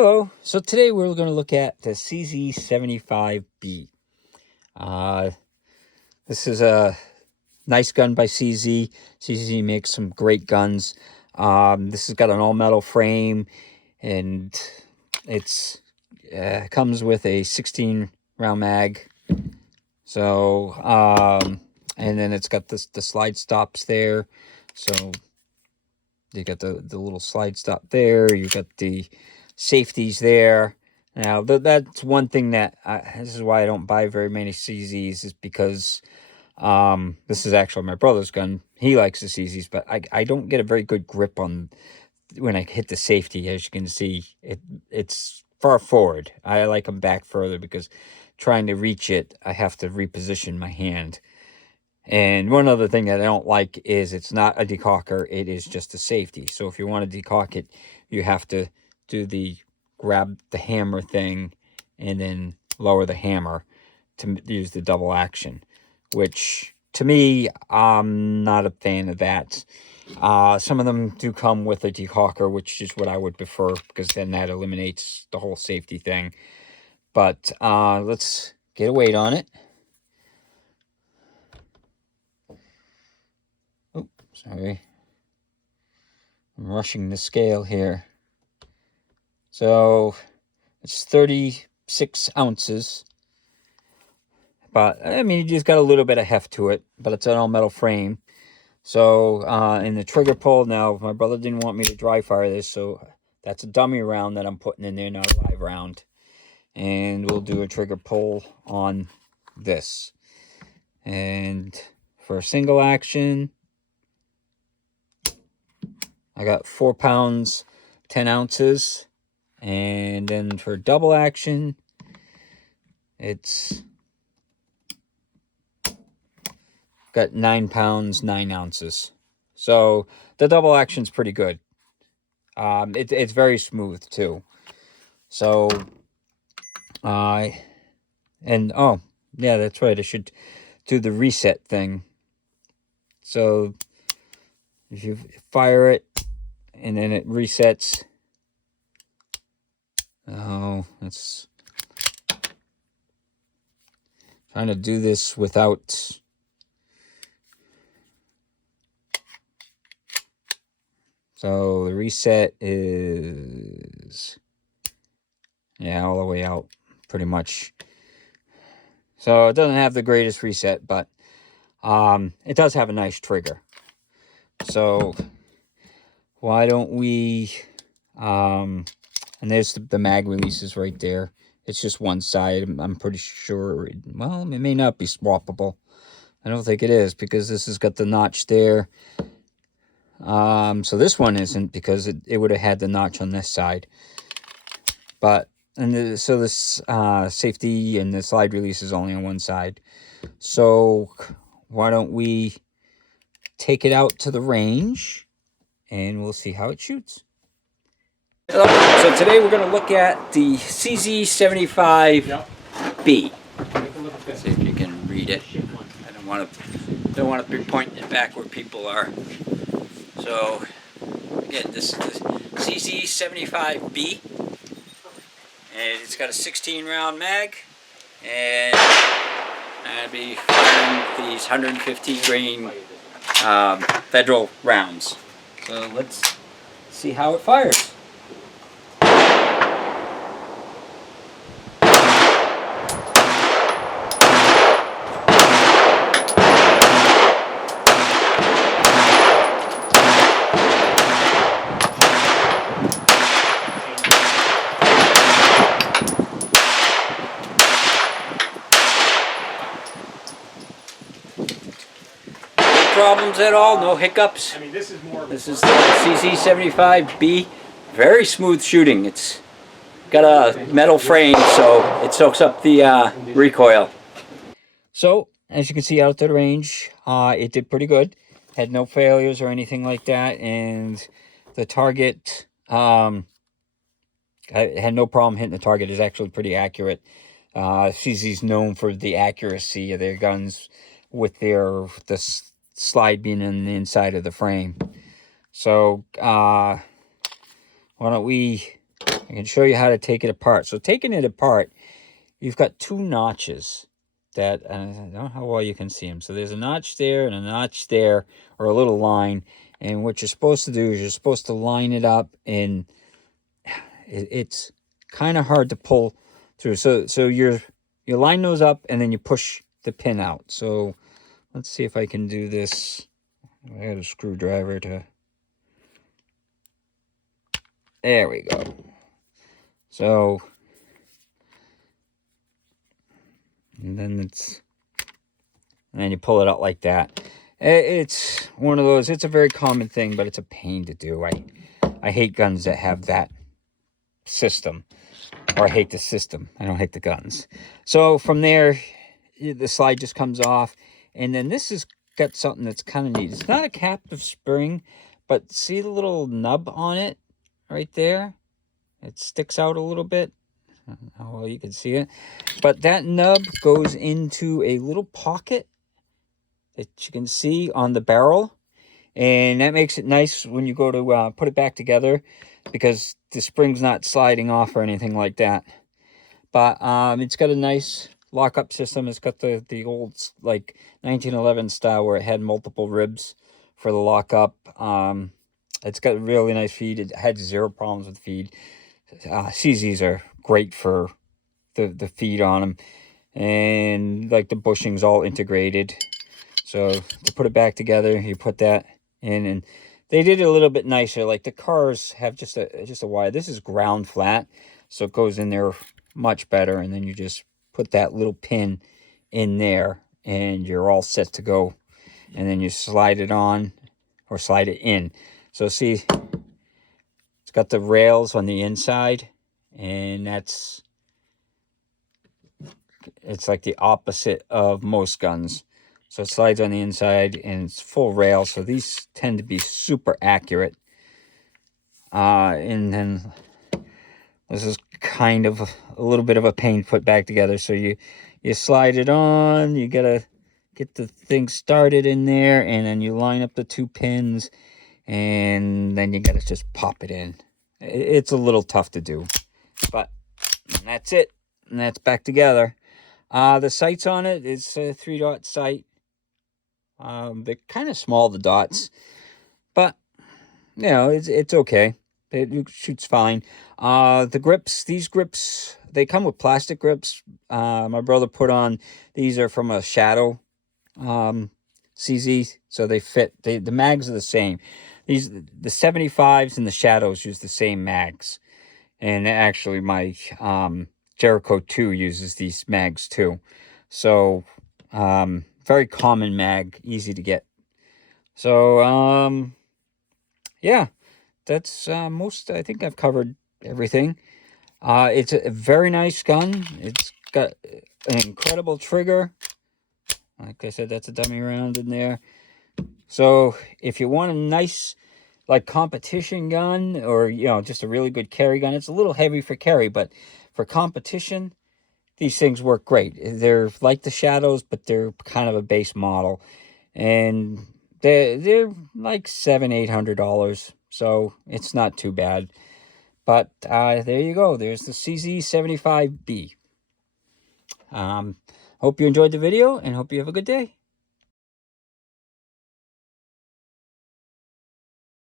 Hello. So today we're going to look at the CZ75B. This is a nice gun by CZ. CZ makes some great guns. This has got an all-metal frame, and it's comes with a 16-round mag. So, and then it's got the slide stops there. So you got the little slide stop there. You got the safeties there. Now, that's one thing that this is why I don't buy very many CZs, is because this is actually my brother's gun. He likes the CZs, but I don't get a very good grip on when I hit the safety. As you can see, it's far forward. I like them back further because trying to reach it, I have to reposition my hand. And one other thing that I don't like is it's not a decocker, it is just a safety. So if you want to decock it, you have to do the grab the hammer thing and then lower the hammer to use the double action, which to me, I'm not a fan of that. Some of them do come with a decocker, which is what I would prefer, because then that eliminates the whole safety thing. But let's get a weight on it. Oh, sorry. I'm rushing the scale here. So it's 36 ounces. But, I mean, you just got a little bit of heft to it, but it's an all-metal frame. So, in the trigger pull, now, my brother didn't want me to dry fire this, so that's a dummy round that I'm putting in there, not a live round. And we'll do a trigger pull on this. And for a single action, I got 4 pounds, 10 ounces. And then for double action, it's got 9 pounds, 9 ounces. So the double action's pretty good. It's very smooth too. So, and oh, yeah, that's right. I should do the reset thing. So if you fire it and then it resets. Oh, that's trying to do this without. So the reset is, yeah, all the way out, pretty much. So it doesn't have the greatest reset, but it does have a nice trigger. So why don't we, and there's the mag releases right there. It's just one side. I'm pretty sure, well, it may not be swappable. I don't think it is, because this has got the notch there. So this one isn't, because it would have had the notch on this side. But, so this safety and the slide release is only on one side. So why don't we take it out to the range and we'll see how it shoots. So today we're going to look at the CZ75B. See if you can read it. I don't want to be pointing it back where people are. So again, this is the CZ75B, and it's got a 16-round mag, and I'll be firing these 115 grain Federal rounds. So let's see how it fires. Problems at all, no hiccups. I mean, this is the CZ75B. Very smooth shooting. It's got a metal frame, so it soaks up the recoil. So, as you can see out at the range, it did pretty good. Had no failures or anything like that, and the target, I had no problem hitting the target. It's actually pretty accurate. CZ's known for the accuracy of their guns with the slide being in the inside of the frame. So why don't we I can show you how to take it apart. So taking it apart, you've got 2 notches that, I don't know how well you can see them. So there's a notch there and a notch there, or a little line. And what you're supposed to do is you're supposed to line it up, and it's kind of hard to pull through. So you line those up, and then you push the pin out. So let's see if I can do this. I got a screwdriver to... There we go. So, and then you pull it out like that. It's one of those, it's a very common thing, but it's a pain to do. I hate guns that have that system, or I hate the system. I don't hate the guns. So from there, the slide just comes off, and then this has got something that's kind of neat. It's not a captive spring, but see the little nub on it right there? It sticks out a little bit. I don't know how well you can see it, but that nub goes into a little pocket that you can see on the barrel, and that makes it nice when you go to put it back together, because the spring's not sliding off or anything like that. But it's got a nice lockup system. It's got the old, like, 1911 style, where it had multiple ribs for the lockup. It's got a really nice feed. It had 0 problems with feed. CZs are great for the feed on them, and like the bushing's all integrated. So to put it back together, you put that in, and they did it a little bit nicer. Like the cars have just a wire. This is ground flat, so it goes in there much better. And then you just put that little pin in there, and you're all set to go. And then you slide it on, or slide it in. So see, it's got the rails on the inside, and it's like the opposite of most guns. So it slides on the inside, and it's full rail. So these tend to be super accurate. And then this is kind of a little bit of a pain to put back together. So you slide it on. You gotta get the thing started in there, and then you line up the 2 pins, and then you gotta just pop it in. It's a little tough to do, but that's it. And that's back together. The sights on it is a 3-dot sight. They're kind of small, the dots, but you know, it's okay. It shoots fine. The grips, these grips, they come with plastic grips. My brother put on, these are from a Shadow CZ, so they fit. The mags are the same. The 75s and the Shadows use the same mags, and actually my Jericho 2 uses these mags too. So very common mag, easy to get. So yeah, that's most. I think I've covered everything. It's a very nice gun. It's got an incredible trigger. Like I said, that's a dummy round in there. So if you want a nice, like, competition gun, or just a really good carry gun, it's a little heavy for carry, but for competition, these things work great. They're like the Shadows, but they're kind of a base model, and they're like $700-800, so it's not too bad. But there you go. There's the CZ75B. Hope you enjoyed the video, and hope you have a good day.